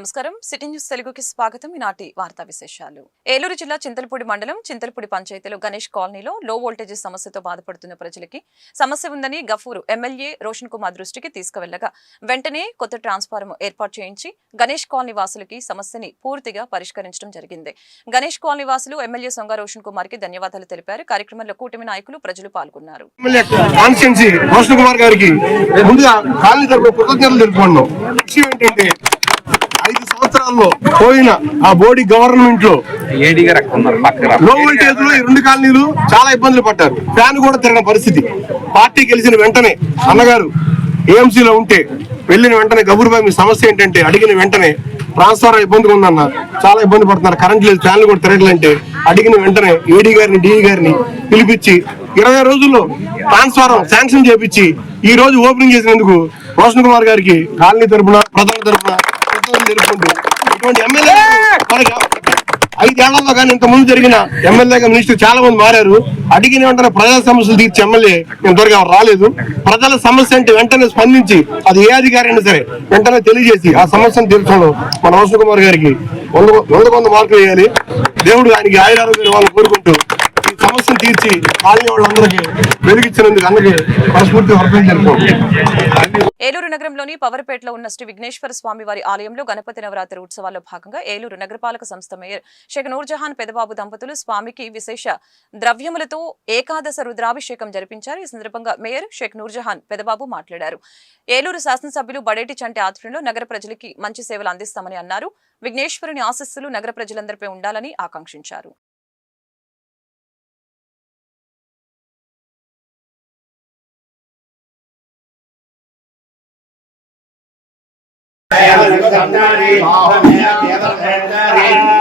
నమస్కారం. City news తెలుగుకి స్వాగతం. ఈనాటి వార్తా విశేషాలు. ఏలూరు జిల్లా చింతలపూడి మండలం చింతలపూడి పంచాయతీలో గణేష్ కాలనీలో లో వోల్టేజ్ సమస్యతో బాధపడుతున్న ప్రజలకి సమస్య ఉందని గఫూరు ఎమ్మెల్యే రోషన్ కుమార్ దృష్టికి తీసుకువెళ్ళగా వెంటనే కొత్త ట్రాన్స్ఫార్మర్ ఏర్పాటు చేయించి గణేష్ కాలనీ వాసులకి సమస్యని పూర్తిగా పరిష్కరించడం జరిగింది. గణేష్ కాలనీ వాసులు ఎమ్మెల్యే సొంగ రోషన్ కుమార్కి ధన్యవాదాలు తెలిపారు. కార్యక్రమంలో కూటమి నాయకులు ప్రజలు పాల్గొన్నారు. ముందుగా కృతజ్ఞతలు సంవత్సరాల్లో పోయిన ఆ బోడీ గవర్నమెంట్లో లో వోల్టేజ్లో రెండు కాలనీలు చాలా ఇబ్బందులు పడ్డారు. ఫ్యాన్ కూడా తిరగని పరిస్థితి. పార్టీ గెలిచిన వెంటనే అన్నగారు ఏఎంసీ లో ఉంటే వెళ్ళిన వెంటనే గబూర్బాయ్ మీ సమస్య ఏంటంటే అడిగిన వెంటనే ట్రాన్స్ఫార్మర్ ఇబ్బందిగా ఉందన్న చాలా ఇబ్బంది పడుతున్నారు. కరెంట్ లేదు ఫ్యాన్లు కూడా తిరగలంటే అడిగిన వెంటనే ఏడీ గారిని డిఈ గారిని పిలిపించి ఇరవై రోజుల్లో ట్రాన్స్ఫార్మర్ శాంక్షన్ చేపించి ఈ రోజు ఓపెనింగ్ చేసినందుకు రోషన్ కుమార్ గారికి కాలనీ తరపున ప్రధాన తరపున కృతజ్ఞతలు తెలుపుకుంటూ ఇటువంటి ఎమ్మెల్యే మనకి ఐదేళ్ళలో కానీ ఇంత ముందు జరిగిన ఎమ్మెల్యేగా మినిస్టర్ చాలా మంది మారారు. అడిగిన వెంటనే ప్రజల సమస్యలు తీర్చే ఎమ్మెల్యే ఇంతవరకు ఎవరు రాలేదు. ప్రజల సమస్య అంటే వెంటనే స్పందించి అది ఏ అధికారి అయినా సరే వెంటనే తెలియజేసి ఆ సమస్యను తీర్చడం మన రోషన్ కుమార్ గారికి వంద వంద వంద మార్కులు వేయాలి. దేవుడు ఆయనకి ఆయురారోగ్యం కోరుకుంటూ సమస్యను తీర్చి కాలనీ వాళ్ళందరికీ వెలిగించినందుకు అందరికీ మనస్ఫూర్తి వర్గం జరుపుకోండి ఏలూరు నగరంలోని పవర్పేటలో ఉన్న శ్రీ విఘ్నేశ్వర స్వామి వారి ఆలయంలో గణపతి నవరాత్రి ఉత్సవాల్లో భాగంగా ఏలూరు నగరపాలక సంస్థ మేయర్ షేక్ నూర్జహాన్ పెదబాబు దంపతులు స్వామికి విశేష ద్రవ్యములతో ఏకాదశ రుద్రాభిషేకం జరిపించారు. ఈ సందర్భంగా మేయర్ షేక్ నూర్జహాన్ పెదబాబు మాట్లాడారు. ఏలూరు శాసనసభ్యులు బడేటి చంటి ఆధ్వర్యంలో నగర ప్రజలకి మంచి సేవలు అందిస్తామని అన్నారు. విఘ్నేశ్వరుని ఆశస్సులు నగర ప్రజలందరిపై ఉండాలని ఆకాంక్షించారు. తథా లోకాదు అకల్పయిన్ వేదాహరం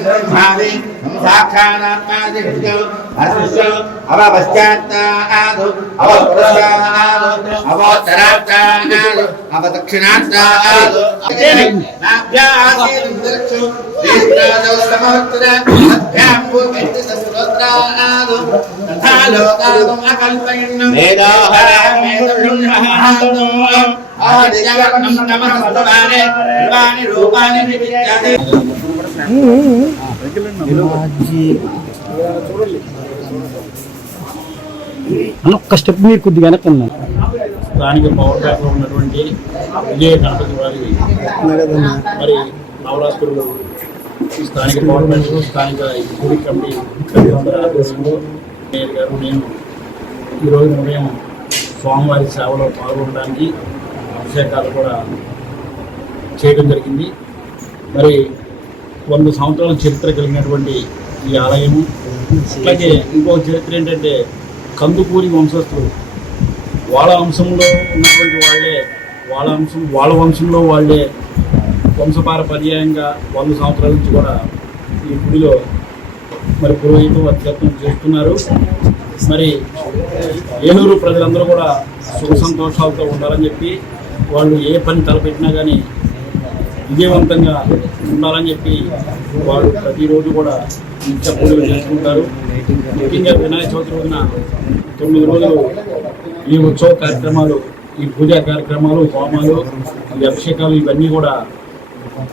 వేదబ్రహ్మహాదు ఆదిత్యవర్ణం నమస్తవానే సర్వాణి రూపాణి వివిద్యాది అన్న ఒక్క స్టెప్ మీరు కొద్దిగా వెనక్కి ఉన్నారు స్థానిక పవర్ బ్యాంక్లో ఉన్నటువంటి విజయ గణపతి వారి మరి నవరాత్రులు స్థానిక గవర్నమెంట్ స్థానిక ఈ గుడి కమిటీ ఆధ్వర్యంలో మేయర్ గారు నేను ఈరోజు ఉదయం స్వామివారి సేవలో పాల్గొనడానికి అభిషేకాలు కూడా చేయడం జరిగింది. మరి వంద సంవత్సరాల చరిత్ర కలిగినటువంటి ఈ ఆలయము అలాగే ఇంకో చరిత్ర ఏంటంటే కందుకూరి వంశస్థులు. వాళ్ళ వంశంలో ఉన్నటువంటి వాళ్ళే వాళ్ళ వంశం వాళ్ళ వంశంలో వాళ్ళే వంశపారపర్యాయంగా వంద సంవత్సరాల నుంచి కూడా ఈ గుడిలో మరి పురోహితం అత్యత్నం చేస్తున్నారు. మరి ఏలూరు ప్రజలందరూ కూడా సుఖ సంతోషాలతో ఉండాలని చెప్పి వాళ్ళు ఏ పని తలపెట్టినా కానీ విజయవంతంగా ఉండాలని చెప్పి వాళ్ళు ప్రతిరోజు కూడా నిత్య పూజలు చేసుకుంటారు. ముఖ్యంగా వినాయక చవితి రోజున తొమ్మిది రోజులు ఈ ఉత్సవ కార్యక్రమాలు ఈ పూజా కార్యక్రమాలు హోమాలు ఈ అభిషేకాలు ఇవన్నీ కూడా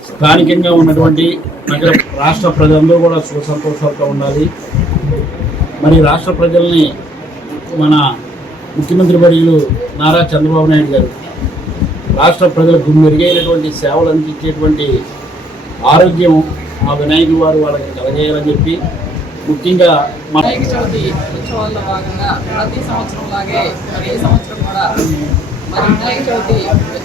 స్థానికంగా ఉన్నటువంటి నగర రాష్ట్ర ప్రజలందరూ కూడా సుఖసంతోషాలతో ఉండాలి. మరి రాష్ట్ర ప్రజల్ని మన ముఖ్యమంత్రి వర్యులు నారా చంద్రబాబు నాయుడు గారు రాష్ట్ర ప్రజలకు మెరుగైనటువంటి సేవలు అందించేటువంటి ఆరోగ్యం ఆ వినాయకుడు వారు వాళ్ళకి కలగేయాలని చెప్పి ముఖ్యంగా వినాయక చవితి ఉత్సవాల్లో భాగంగా ప్రతి సంవత్సరం లాగే మరి ఈ సంవత్సరం కూడా మరి వినాయక చవితి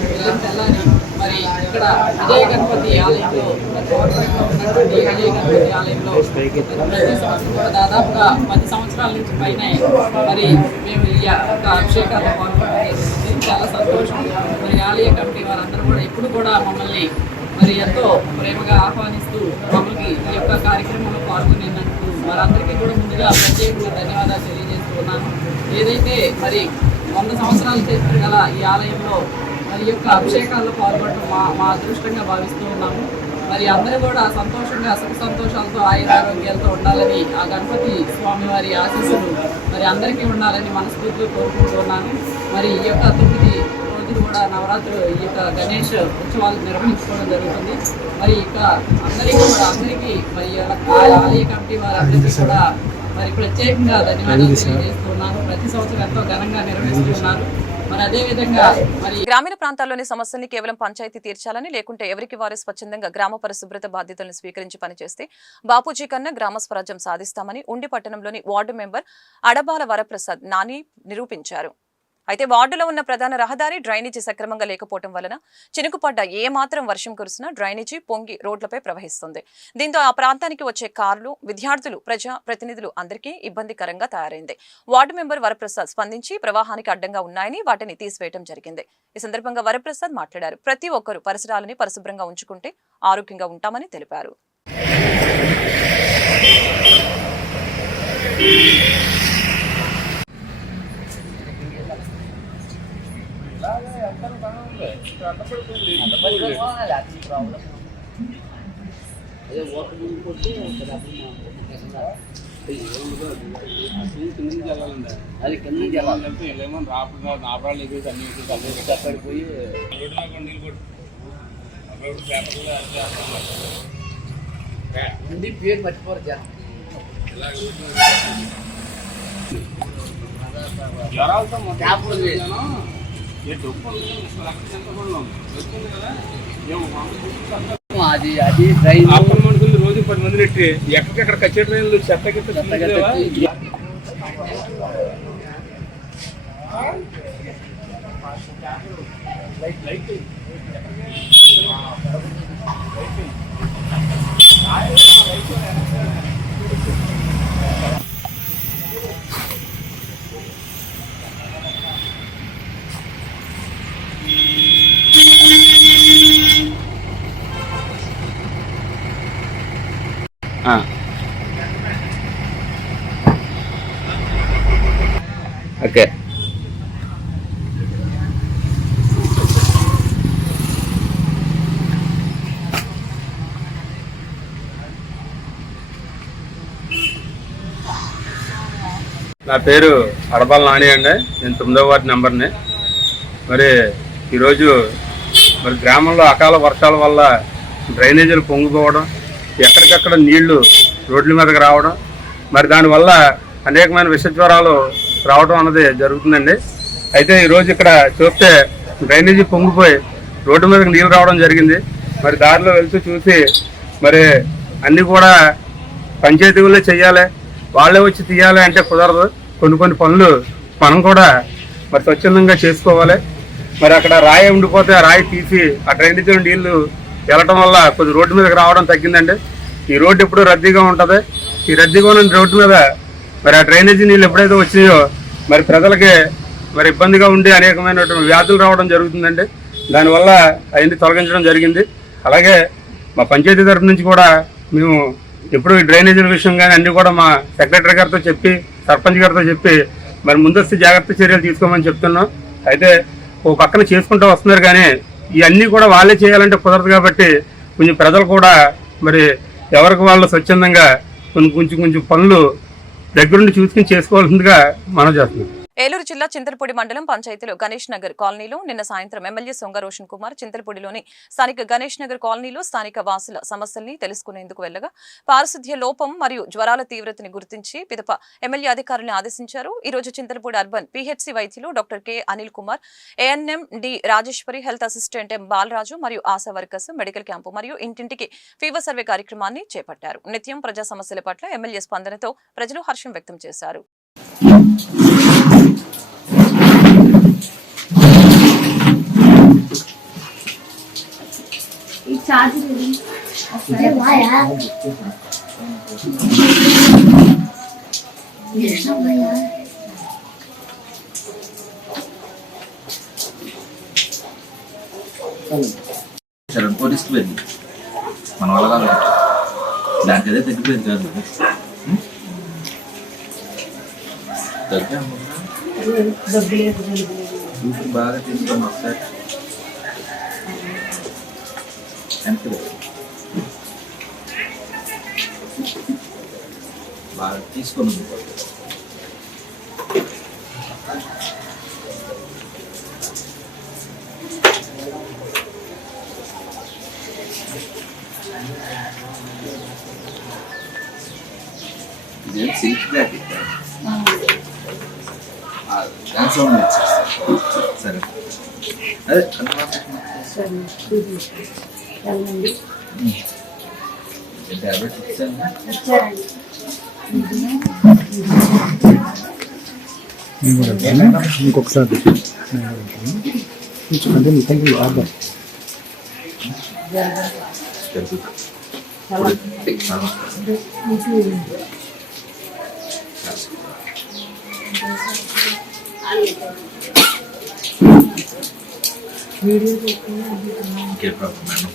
వెళ్ళిన తెల్లని మరి ఇక్కడ విజయ గణపతి ఆలయంలో ఉన్నటువంటి విజయ గణపతి ఆలయంలో ప్రతి సంవత్సరం కూడా దాదాపుగా పది సంవత్సరాల నుంచి పైన మరి మేము ఈ యొక్క అభిషేకాలు పాల్గొనడం చాలా సంతోషం. మరి ఆలయ కమిటీ వారందరూ కూడా ఇప్పుడు కూడా మమ్మల్ని మరి ఎంతో ప్రేమగా ఆహ్వానిస్తూ మమ్మల్ని ఈ యొక్క కార్యక్రమంలో పాల్గొనేందుకు వారందరికీ కూడా ముందుగా ప్రత్యేకంగా ధన్యవాదాలు తెలియజేస్తున్నాను ఏదైతే మరి వంద సంవత్సరాల చరిత్ర గల ఈ ఆలయంలో మరి యొక్క అభిషేకాల్లో పాల్గొనడం మా మా అదృష్టంగా భావిస్తూ ఉన్నాము. మరి అందరూ కూడా సంతోషంగా సుఖ సంతోషాలతో ఆయుర ఆరోగ్యాలతో ఉండాలని ఆ గణపతి స్వామి వారి ఆశీస్సులు మరి అందరికీ ఉండాలని మనస్ఫూర్తిగా కోరుకుంటూ ఉన్నాను. మరి ఈ యొక్క తొమ్మిది రోజుల కూడా నవరాత్రులు ఈ యొక్క గణేష్ ఉత్సవాలు నిర్వహించుకోవడం జరుగుతుంది. మరి ఇక అందరికీ కూడా అందరికీ మరి ఆలయ కమిటీ వారందరికీ కూడా మరి ప్రత్యేకంగా ధన్యవాదాలు తెలియజేస్తున్నాను ప్రతి సంవత్సరం ఎంతో ఘనంగా నిర్వహిస్తున్నారు అదే విధంగా గ్రామీణ ప్రాంతాల్లోని సమస్యల్ని కేవలం పంచాయతీ తీర్చాలని లేకుంటే ఎవరికి వారు స్వచ్ఛందంగా గ్రామ పరిశుభ్రత బాధ్యతలను స్వీకరించి పనిచేస్తే బాపూజీ కన్నా గ్రామ స్వరాజ్యం సాధిస్తామని ఉండి పట్టణంలోని వార్డు మెంబర్ అడబాల వరప్రసాద్ నాని నిరూపించారు. అయితే వార్డులో ఉన్న ప్రధాన రహదారి డ్రైనేజీ సక్రమంగా లేకపోవడం వలన చినుకుపడ్డ ఏ మాత్రం వర్షం కురిసినా డ్రైనేజీ పొంగి రోడ్లపై ప్రవహిస్తుంది. దీంతో ఆ ప్రాంతానికి వచ్చే కార్లు విద్యార్థులు ప్రజా ప్రతినిధులు అందరికీ ఇబ్బందికరంగా తయారైంది. వార్డు మెంబర్ వరప్రసాద్ స్పందించి ప్రవాహానికి అడ్డంగా ఉన్నాయని వాటిని తీసివేయడం జరిగింది. ఈ సందర్భంగా వరప్రసాద్ మాట్లాడారు. ప్రతి ఒక్కరూ పరిసరాలని పరిశుభ్రంగా ఉంచుకుంటే ఆరోగ్యంగా ఉంటామని తెలిపారు. అది కింద వెళ్ళాలంటే వెళ్ళేమో రాకుండా నాపరాలు ఎగురు అన్ని ఎగురు అక్కడికి పోయి పేరు మర్చిపోరు జనం జ్వరాలతో క్యాప్లు అది అది ట్రైన్ అప్పటి మనుషులు రోజు పది మంది పెట్టి ఎక్కడికెక్కడ కచ్చే ట్రైన్లు చెత్త గిత్త ఓకే. నా పేరు అడబాల నాని అండి. నేను తొమ్మిదవ వార్డు నెంబర్ని. మరి ఈరోజు మరి గ్రామంలో అకాల వర్షాల వల్ల డ్రైనేజీలు పొంగిపోవడం ఎక్కడికక్కడ నీళ్ళు రోడ్ల మీదకి రావడం మరి దానివల్ల అనేకమైన విష జ్వరాలు రావడం అన్నది జరుగుతుందండి. అయితే ఈరోజు ఇక్కడ చూస్తే డ్రైనేజీ పొంగిపోయి రోడ్డు మీదకి నీళ్ళు రావడం జరిగింది. మరి దారిలో వెళ్తూ చూసి మరి అన్నీ కూడా పంచాయతీలో చెయ్యాలి వాళ్ళే వచ్చి తీయాలి అంటే కుదరదు. కొన్ని కొన్ని పనులు మనం కూడా మరి స్వచ్ఛందంగా చేసుకోవాలి. మరి అక్కడ రాయి ఉండిపోతే ఆ రాయి తీసి ఆ డ్రైనేజీ నీళ్ళు వెళ్ళటం వల్ల కొద్ది రోడ్డు మీదకి రావడం తగ్గిందండి. ఈ రోడ్డు ఎప్పుడు రద్దీగా ఉంటుంది. ఈ రద్దీగా ఉన్న రోడ్డు మీద మరి ఆ డ్రైనేజీ నీళ్ళు ఎప్పుడైతే వచ్చినాయో మరి ప్రజలకి మరి ఇబ్బందిగా ఉండి అనేకమైనటువంటి వ్యాధులు రావడం జరుగుతుందండి. దానివల్ల అవన్నీ తొలగించడం జరిగింది. అలాగే మా పంచాయతీ తరఫు నుంచి కూడా మేము ఎప్పుడు ఈ డ్రైనేజీల విషయం కానీ అన్నీ కూడా మా సెక్రటరీ గారితో చెప్పి సర్పంచ్ గారితో చెప్పి మరి ముందస్తు జాగ్రత్త చర్యలు తీసుకోమని చెప్తున్నాం. అయితే ఓ పక్కన చేసుకుంటూ వస్తున్నారు కానీ ఇవన్నీ కూడా వాళ్ళే చేయాలంటే కుదరదు కాబట్టి కొంచెం ప్రజలు కూడా మరి ఎవరికి వాళ్ళు స్వచ్ఛందంగా కొన్ని కొంచెం కొంచెం పనులు దగ్గరుండి చూసుకుని చేసుకోవాల్సిందిగా మనం చేస్తున్నాం. ఏలూరు జిల్లా చింతలపూడి మండలం పంచాయతీలో గణేష్ నగర్ కాలనీలో నిన్న సాయంత్రం ఎమ్మెల్యే సొంగ రోషన్ కుమార్ చింతలపూడిలోని స్థానిక గణేష్ నగర్ కాలనీలో స్థానిక వాసుల సమస్యల్ని తెలుసుకునేందుకు వెళ్ళగా పారిశుద్ధ్య లోపం మరియు జ్వరాల తీవ్రతని గుర్తించి పిదప ఎమ్మెల్యే అధికారులను ఆదేశించారు. ఈ రోజు చింతలపూడి అర్బన్ పిహెచ్సి వైద్యులు doctor K Anil Kumar ANM D Rajeswari health assistant M Balaraju మరియు ఆశా వర్కర్స్ మెడికల్ క్యాంపు మరియు ఇంటింటికి ఫీవర్ సర్వే కార్యక్రమాన్ని చేపట్టారు. నిత్యం ప్రజా సమస్యల పట్ల ఎమ్మెల్యే స్పందనతో ప్రజలు హర్షం వ్యక్తం చేశారు. ఈ చార్జర్ వస్తే వాయా? సెవెన్ పోలీస్కి వెళ్ళి మన వల్ల కాదు. దానికి అదే తగ్గిపోయింది కాదు. ఉం? బాగా తీసుకున్నాం సార్ ఎంత బాగా తీసుకున్నాం ఇదేం సిల్క్ ప్యాకెట్ డాన్స్ సౌండ్ సరే. అదే ఇచ్చాను ఇంకొకసారి అంటే నిజంగా ఆర్డర్ ఇంకే ప్రాబ్లం మేడం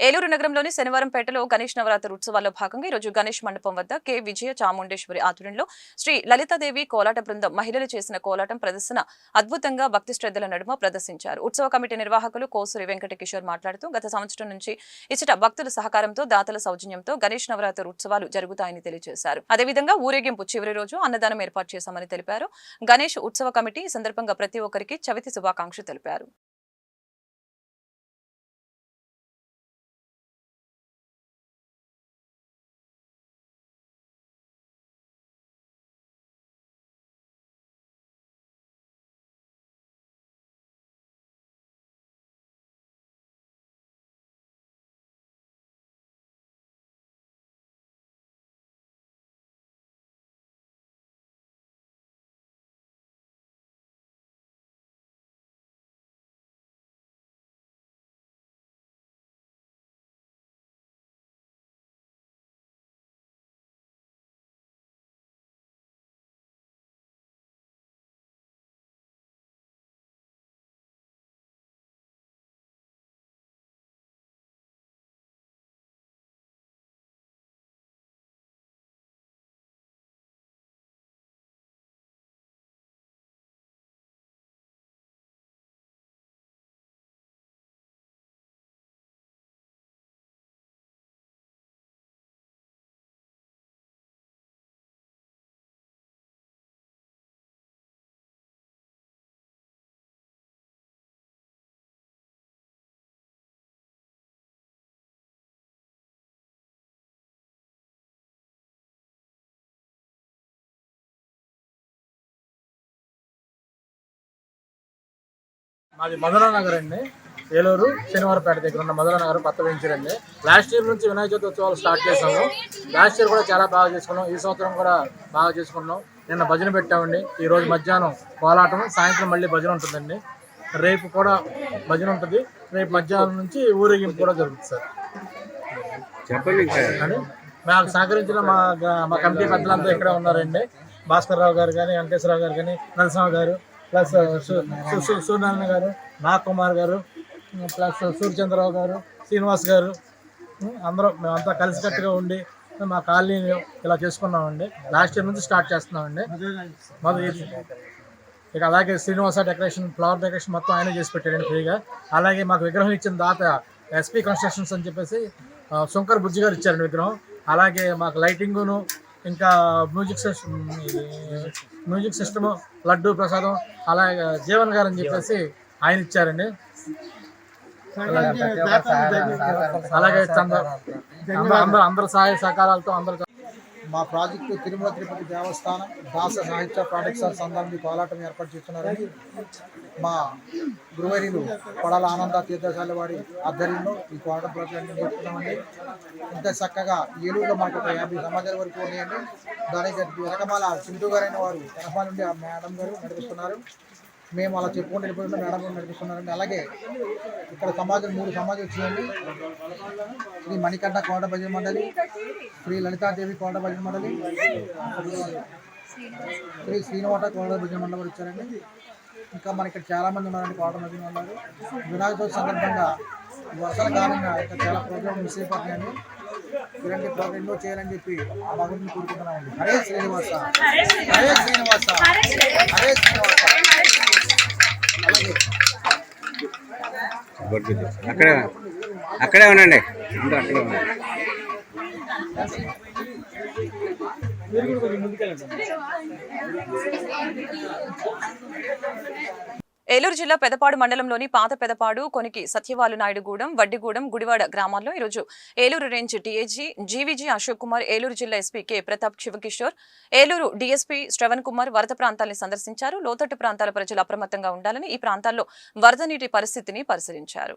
ఏలూరు నగరంలోని శనివారంపేటలో గణేష్ నవరాత్రి ఉత్సవాల్లో భాగంగా ఈరోజు గణేష్ మండపం వద్ద కె. విజయ చాముండేశ్వరి ఆధ్వర్యంలో శ్రీ లలితాదేవి కోలాట బృందం మహిళలు చేసిన కోలాటం ప్రదర్శన అద్భుతంగా భక్తి శ్రద్ధల నడుమ ప్రదర్శించారు. ఉత్సవ కమిటీ నిర్వాహకులు కోసూరి వెంకట కిషోర్ మాట్లాడుతూ గత సంవత్సరం నుంచి ఇచ్చట భక్తుల సహకారంతో దాతల సౌజన్యంతో గణేష్ నవరాత్రి ఉత్సవాలు జరుగుతాయని తెలియజేశారు. అదేవిధంగా ఊరేగింపు చివరి రోజు అన్నదానం ఏర్పాటు చేశామని తెలిపారు. గణేష్ ఉత్సవ కమిటీ ఈ సందర్భంగా ప్రతి ఒక్కరికి చవితి శుభాకాంక్షలు తెలిపారు. మాది మధురా నగర్ అండి. ఏలూరు శనివారపేట దగ్గర ఉన్న మధురా నగర్ కొత్త వెంచర్ అండి. లాస్ట్ ఇయర్ నుంచి వినాయక చవితి ఉత్సవాలు స్టార్ట్ చేసాము లాస్ట్ ఇయర్ కూడా చాలా బాగా చేసుకున్నాం. ఈ సంవత్సరం కూడా బాగా చేసుకున్నాం. నిన్న భజన పెట్టామండి. ఈ రోజు మధ్యాహ్నం కోలాటం సాయంత్రం మళ్ళీ భజన ఉంటుందండి. రేపు కూడా భజన ఉంటుంది. రేపు మధ్యాహ్నం నుంచి ఊరేగింపు కూడా జరుగుతుంది సార్. అని మాకు సహకరించిన మా మా కమిటీ పెద్దలంతా ఇక్కడే ఉన్నారండి. భాస్కర్ రావు గారు కానీ వెంకటేశ్వరరావు గారు కానీ నరసింహ గారు ప్లస్ సూర్యనారాయణ గారు నాగకుమార్ గారు ప్లస్ సూర్యచంద్రరావు గారు శ్రీనివాస్ గారు అందరూ మేమంతా కలిసికట్టుగా ఉండి మా కాలనీ ఇలా చేసుకున్నామండి. లాస్ట్ ఇయర్ నుంచి స్టార్ట్ చేస్తున్నామండి. మొదలు ఇక అలాగే శ్రీనివాస డెకరేషన్ ఫ్లవర్ డెకరేషన్ మొత్తం ఆయన చేసి పెట్టాడండి ఫ్రీగా. అలాగే మాకు విగ్రహం ఇచ్చిన దాత ఎస్పీ కన్స్ట్రక్షన్స్ అని చెప్పేసి శంకర్ బుజ్జి గారు ఇచ్చారండి విగ్రహం. అలాగే మాకు లైటింగును ఇంకా music system music system laddu ప్రసాదం అలాగే జీవన్ గారు అని చెప్పేసి ఆయన ఇచ్చారండి. అలాగే చంద్ర అందరూ సహాయ సహకారాలతో అందరూ మా ప్రాజెక్టు తిరుమల తిరుపతి దేవస్థానం దాస సాహిత్య పాఠశాల సంఘాన్ని కోలాటం ఏర్పాటు చేస్తున్నారని మా గురువరిలు కొడాల ఆనంద తీర్థశాల వారి ఆధ్వర్యంలో ఈ కోలాటం ప్రోగ్రాన్ని నేర్పుతున్నామండి ఇంత చక్కగా ఏలూరులో మాకు ఒక యాభై సమాజాల వరకు ఉన్నాయండి. దానికి వెనకమాల చింటూ గారైన వారు వెనకమాల నుండి ఆ మేడం గారు నడిపిస్తున్నారు. మేము అలా చెప్పుకుంటూ వెళ్ళిపోయిన మేడం గారు నడిపిస్తున్నారండి. అలాగే ఇక్కడ సమాజం మూడు సమాజం వచ్చాయండి శ్రీ మణికంఠ కోట భజన మండలి శ్రీ లలితాదేవి కోట భజన మండలి శ్రీ శ్రీనివాట కోట భజన మండలి వచ్చారండి. ఇంకా మనకి ఇక్కడ చాలా మంది ఉన్నారండి కోట భజన ఉన్నారు వినాయక చవితి సందర్భంగా వర్షాల కారణంగా ఇక్కడ చాలా ప్రోగ్రామ్ మిస్ అయిపోతున్నాయండి. ఇలాంటి ఎన్నో చేయాలని చెప్పి ఆ భగవంతుని కోరుకుంటున్నామండి. హరే శ్రీనివాస హరే శ్రీనివాస హరే శ్రీనివాస. అక్కడే అక్కడే ఉండండి. అందరూ అక్కడే ఉండండి. ఏలూరు జిల్లా పెదపాడు మండలంలోని పాత పెదపాడు కొనికి సత్యవాలు నాయుడుగూడెం వడ్డిగూడెం గుడివాడ గ్రామాల్లో ఈరోజు Eluru range DIG GVG Ashok Kumar Eluru జిల్లా SP K Pratap Sivakishore Eluru DSP Sravan Kumar వరద ప్రాంతాల్ని సందర్శించారు. లోతట్టు ప్రాంతాల ప్రజలు అప్రమత్తంగా ఉండాలని ఈ ప్రాంతాల్లో వరద నీటి పరిస్థితిని పరిశీలించారు.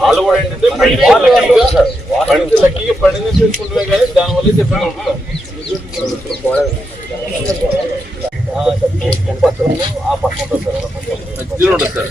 వాళ్ళు కూడా ఏంటంటే పడింది లక్కీగా చేసుకుంటున్నాయి కానీ దానివల్ల చెప్పాను మధ్యలో ఉండదు సార్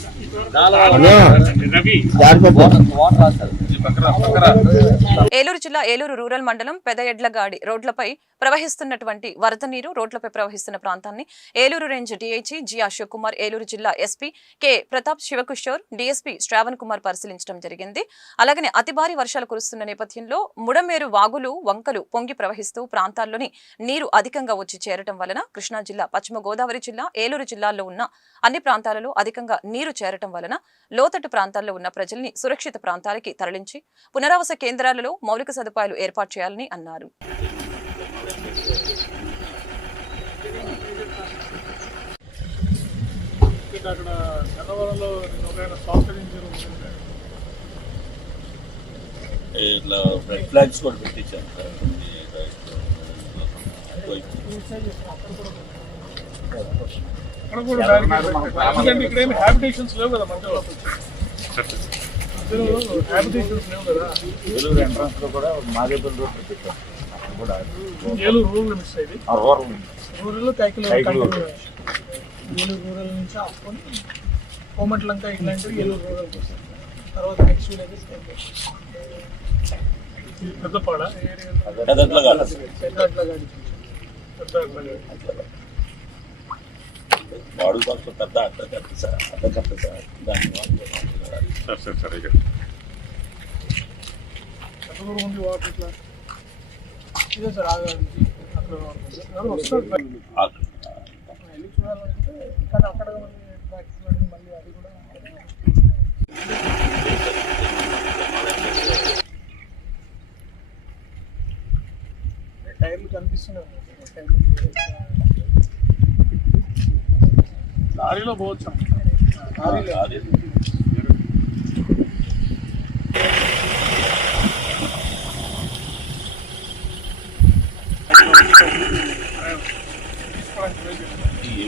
ఏలూరు జిల్లా ఏలూరు రూరల్ మండలం పెద ఎడ్లగాడి రోడ్లపై ప్రవహిస్తున్నటువంటి వరద నీరు రోడ్లపై ప్రవహిస్తున్న ప్రాంతాన్ని Eluru range DIG G Ashok Kumar Eluru జిల్లా SP K Pratap Sivakishore DSP Shravan Kumar పరిశీలించడం జరిగింది. అలాగనే అతి భారీ వర్షాలు కురుస్తున్న నేపథ్యంలో ముడమేరు వాగులు వంకలు పొంగి ప్రవహిస్తూ ప్రాంతాల్లోని నీరు అధికంగా వచ్చి చేరటం వలన కృష్ణా జిల్లా పశ్చిమ గోదావరి జిల్లా ఏలూరు జిల్లాల్లో ఉన్న అన్ని ప్రాంతాలలో అధికంగా నీరు చేరటం వలన లోతట్టు ప్రాంతాల్లో ఉన్న ప్రజల్ని సురక్షిత ప్రాంతాలకి తరలించి పునరావాస కేంద్రాలలో మౌలిక సదుపాయాలు ఏర్పాటు చేయాలని అన్నారు. ఇట్లా రెడ్ ఫ్లాగ్స్ కూడా పెట్టించాను సార్. అక్కడ కూడా ఎందుకంటే ఇక్కడ ఏమి హ్యాబిటేషన్స్ లేవు కదా మధ్యలో హ్యాబిటేషన్స్ లేవు కదా. ఏలూరు ఎంట్రన్స్లో కూడా మాదేపల్లి రోడ్ కూడా ఏలూరు రూరల్ మిస్ అయింది రూరల్ రూరల్ కైకిలో కైకిలూరు. ఏలూరు రూరల్ నుంచి ఆపుకొని కోమట్లంక ఇట్లాంటివి ఏలూరు రూరల్కి వస్తాయి. తర్వాత నెక్స్ట్ విలేజెస్ పెద్దపాడ పెద్ద అట్లా గాడి పెద్ద అట్లా గాడి వాడు కొంచెం పెద్ద అడ్డ కట్ట సార్. అడ్డ కట్ట సార్ దాన్ని ఎంత దూరం ఉంది ఇట్లా ఇదే సార్ అక్కడ ఎవరు కానీ అక్కడ ప్రాక్టీస్ మళ్ళీ అది కూడా టైర్లు కనిపిస్తున్నాయి టైర్లు లారీలో పోవచ్చాం. లారీలో ఈ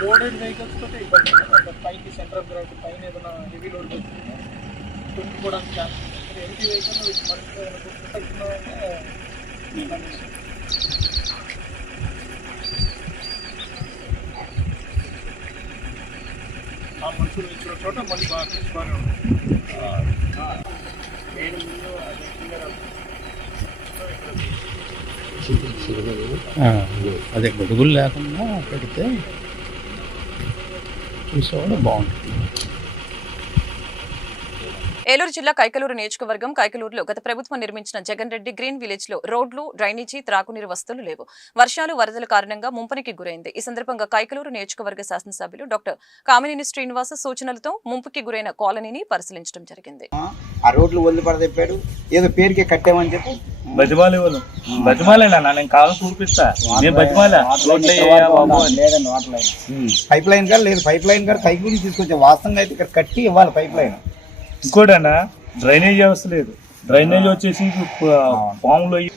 లోడెడ్ వెహికల్స్ తోటే ఇబ్బంది. పైకి సెంటర్ ఆఫ్ గ్రావిటీ పైన ఏదైనా హెవీ లోడ్ తుంగిపోవడానికి ఛాన్స్ ఎంటీ వెహికల్ మనిషితో ఆ మనుషులు ఇచ్చిన చోట మళ్ళీ బాగా బాగానే నేను ముందు అదే గొడుగులు లేకుండా పెడితే చూసేవాడు బాగుంటుంది. ఏలూరు జిల్లా కైకలూరు నియోజకవర్గం కైకలూరులో గత ప్రభుత్వం నిర్మించిన జగన్ రెడ్డి గ్రీన్ విలేజ్లో రోడ్లు డ్రైనేజీ త్రాగునీరు వస్తువులు లేవు. వర్షాలు వరదల కారణంగా ముంపునికి గురైంది. ఈ సందర్భంగా కైకలూరు నియోజకవర్గ శాసనసభ్యులు డాక్టర్ కామినేని శ్రీనివాస సూచనలతో ముంపుకి గురైన కాలనీని పరిశీలించడం జరిగింది. ఆ రోడ్లు వదిలిపడ చెప్పాడు ఏదో పేరుకే కట్టామని చెప్పి. బతిమాలి వాళ్ళు బతిమాలేనా? నేను కాలం చూపిస్తా నేను బతిమాలా? రోడ్లు వేయాలా బాబు అని. లేదండి వాటర్ లైన్. పైప్ లైన్ గారు లేదు. పైప్ లైన్ గారు తీసుకొచ్చే వాస్తవంగా అయితే ఇక్కడ కట్టి ఇవ్వాలి పైప్ లైన్. ఇంకోటన్నా డ్రైనేజ్ వ్యవస్థ లేదు. డ్రైనేజ్ వచ్చేసి పాములు అయ్యి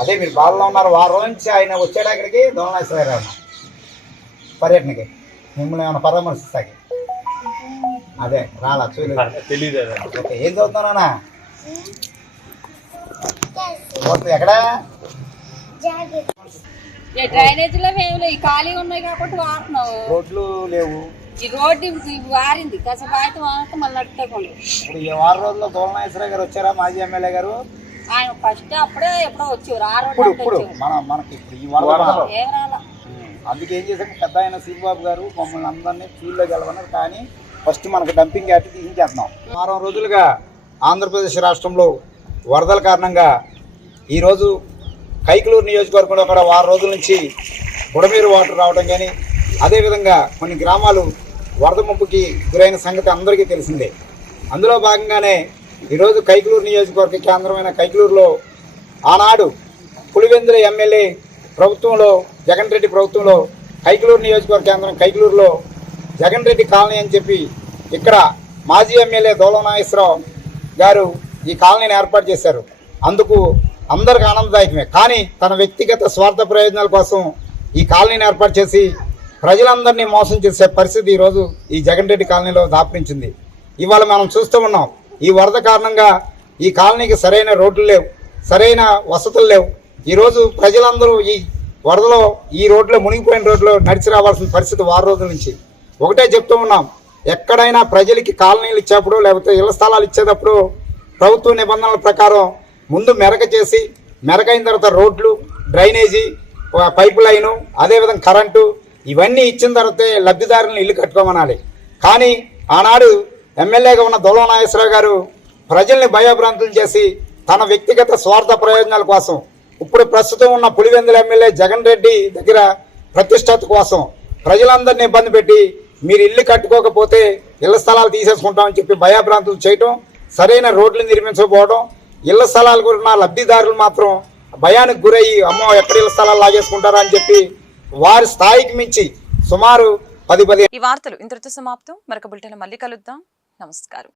అదే మీరు బాధలో ఉన్నారు వారం నుంచి ఆయన వచ్చాడు అక్కడికి దోమనాశ్వరరావు పర్యటనకి. మిమ్మల్ని ఏమైనా పరామర్శిస్తాకి? అదే రాలా తెలియదు ఓకే ఏం చదువుతున్నానా పోతుంది ఎక్కడా? డ్రైనేజీలో మేము ఈ ఖాళీ ఉన్నాయి కాబట్టి వాడుతున్నాము రోడ్లు లేవు. ఈ రోడ్డు వారింది. కాసేపు అయితే వాడితే మళ్ళీ నడుపుకోండి ఇప్పుడు ఈ వారం రోజుల్లో దోమనాశ్వరరావు గారు వచ్చారా మాజీ ఎమ్మెల్యే గారు? ఆయన ఫస్ట్ అప్పుడే ఎప్పుడో వచ్చారు ఆ ఇప్పుడు రోడ్డు ఇప్పుడు వచ్చారు మన మనకి ఇప్పుడు ఈ వరద ఏం రాలా. అందుకే ఏం చేశాక పెద్ద ఆయన శ్రీబాబు గారు మమ్మల్ని అందరినీ ఫీల్డ్లో గెలవన్నారు కానీ ఫస్ట్ మనకు డంపింగ్ యార్డ్ తీయించేస్తున్నాం. వారం రోజులుగా ఆంధ్రప్రదేశ్ రాష్ట్రంలో వరదల కారణంగా ఈరోజు కైకలూరు నియోజకవర్గంలో కూడా వారం రోజుల నుంచి బుడమీరు వాటర్ రావడం కానీ అదేవిధంగా కొన్ని గ్రామాలు వరద ముంపుకి గురైన సంగతి అందరికీ తెలిసిందే. అందులో భాగంగానే ఈరోజు కైకలూరు నియోజకవర్గ కేంద్రమైన కైకలూరులో ఆనాడు పులివెందుల ఎమ్మెల్యే ప్రభుత్వంలో జగన్ రెడ్డి ప్రభుత్వంలో కైకలూరు నియోజకవర్గ కేంద్రం కైకలూరులో జగన్ రెడ్డి కాలనీ అని చెప్పి ఇక్కడ మాజీ ఎమ్మెల్యే దోలనాగేశ్వరరావు గారు ఈ కాలనీని ఏర్పాటు చేశారు. అందుకు అందరికి ఆనందదాయకమే. కానీ తన వ్యక్తిగత స్వార్థ ప్రయోజనాల కోసం ఈ కాలనీని ఏర్పాటు చేసి ప్రజలందరినీ మోసం చేసే పరిస్థితి ఈరోజు ఈ జగన్ రెడ్డి కాలనీలో దాపించింది ఇవాళ మనం చూస్తూ ఉన్నాం. ఈ వరద కారణంగా ఈ కాలనీకి సరైన రోడ్లు లేవు సరైన వసతులు లేవు. ఈరోజు ప్రజలందరూ ఈ వరదలో ఈ రోడ్లో మునిగిపోయిన రోడ్లో నడిచి రావాల్సిన పరిస్థితి వారం రోజుల నుంచి. ఒకటే చెప్తూ ఉన్నాం. ఎక్కడైనా ప్రజలకి కాలనీలు ఇచ్చేప్పుడు లేకపోతే ఇళ్ళ స్థలాలు ఇచ్చేటప్పుడు ప్రభుత్వ నిబంధనల ప్రకారం ముందు మెరక చేసి మెరకైన తర్వాత రోడ్లు డ్రైనేజీ పైప్ లైను అదేవిధంగా కరెంటు ఇవన్నీ ఇచ్చిన తర్వాతే లబ్ధిదారులను ఇల్లు కట్టుకోమనాలి. కానీ ఆనాడు ఎమ్మెల్యేగా ఉన్న దొల నాగేశ్వరరావు గారు ప్రజల్ని భయభ్రాంతులు చేసి తన వ్యక్తిగత స్వార్థ ప్రయోజనాల కోసం ఇప్పుడు ప్రస్తుతం ఉన్న పులివెందుల ఎమ్మెల్యే జగన్ రెడ్డి దగ్గర ప్రతిష్టత కోసం ప్రజలందరినీ ఇబ్బంది పెట్టి మీరు ఇల్లు కట్టుకోకపోతే ఇళ్ళ స్థలాలు తీసేసుకుంటామని చెప్పి భయభ్రాంతులు చేయటం సరైన రోడ్లు నిర్మించకపోవడం ఇళ్ళ స్థలాల గురిన లబ్ధిదారులు మాత్రం భయానికి గురయ్యి అమ్మో ఎక్కడ ఇళ్ళ స్థలాలు లాగేసుకుంటారా అని చెప్పి వారి స్థాయికి మించి సుమారు పది పది ఈ వార్తలు ఇంతటితో సమాప్తం. మరొక బులెటిన్ మళ్ళీ కలుద్దాం. నమస్కారం.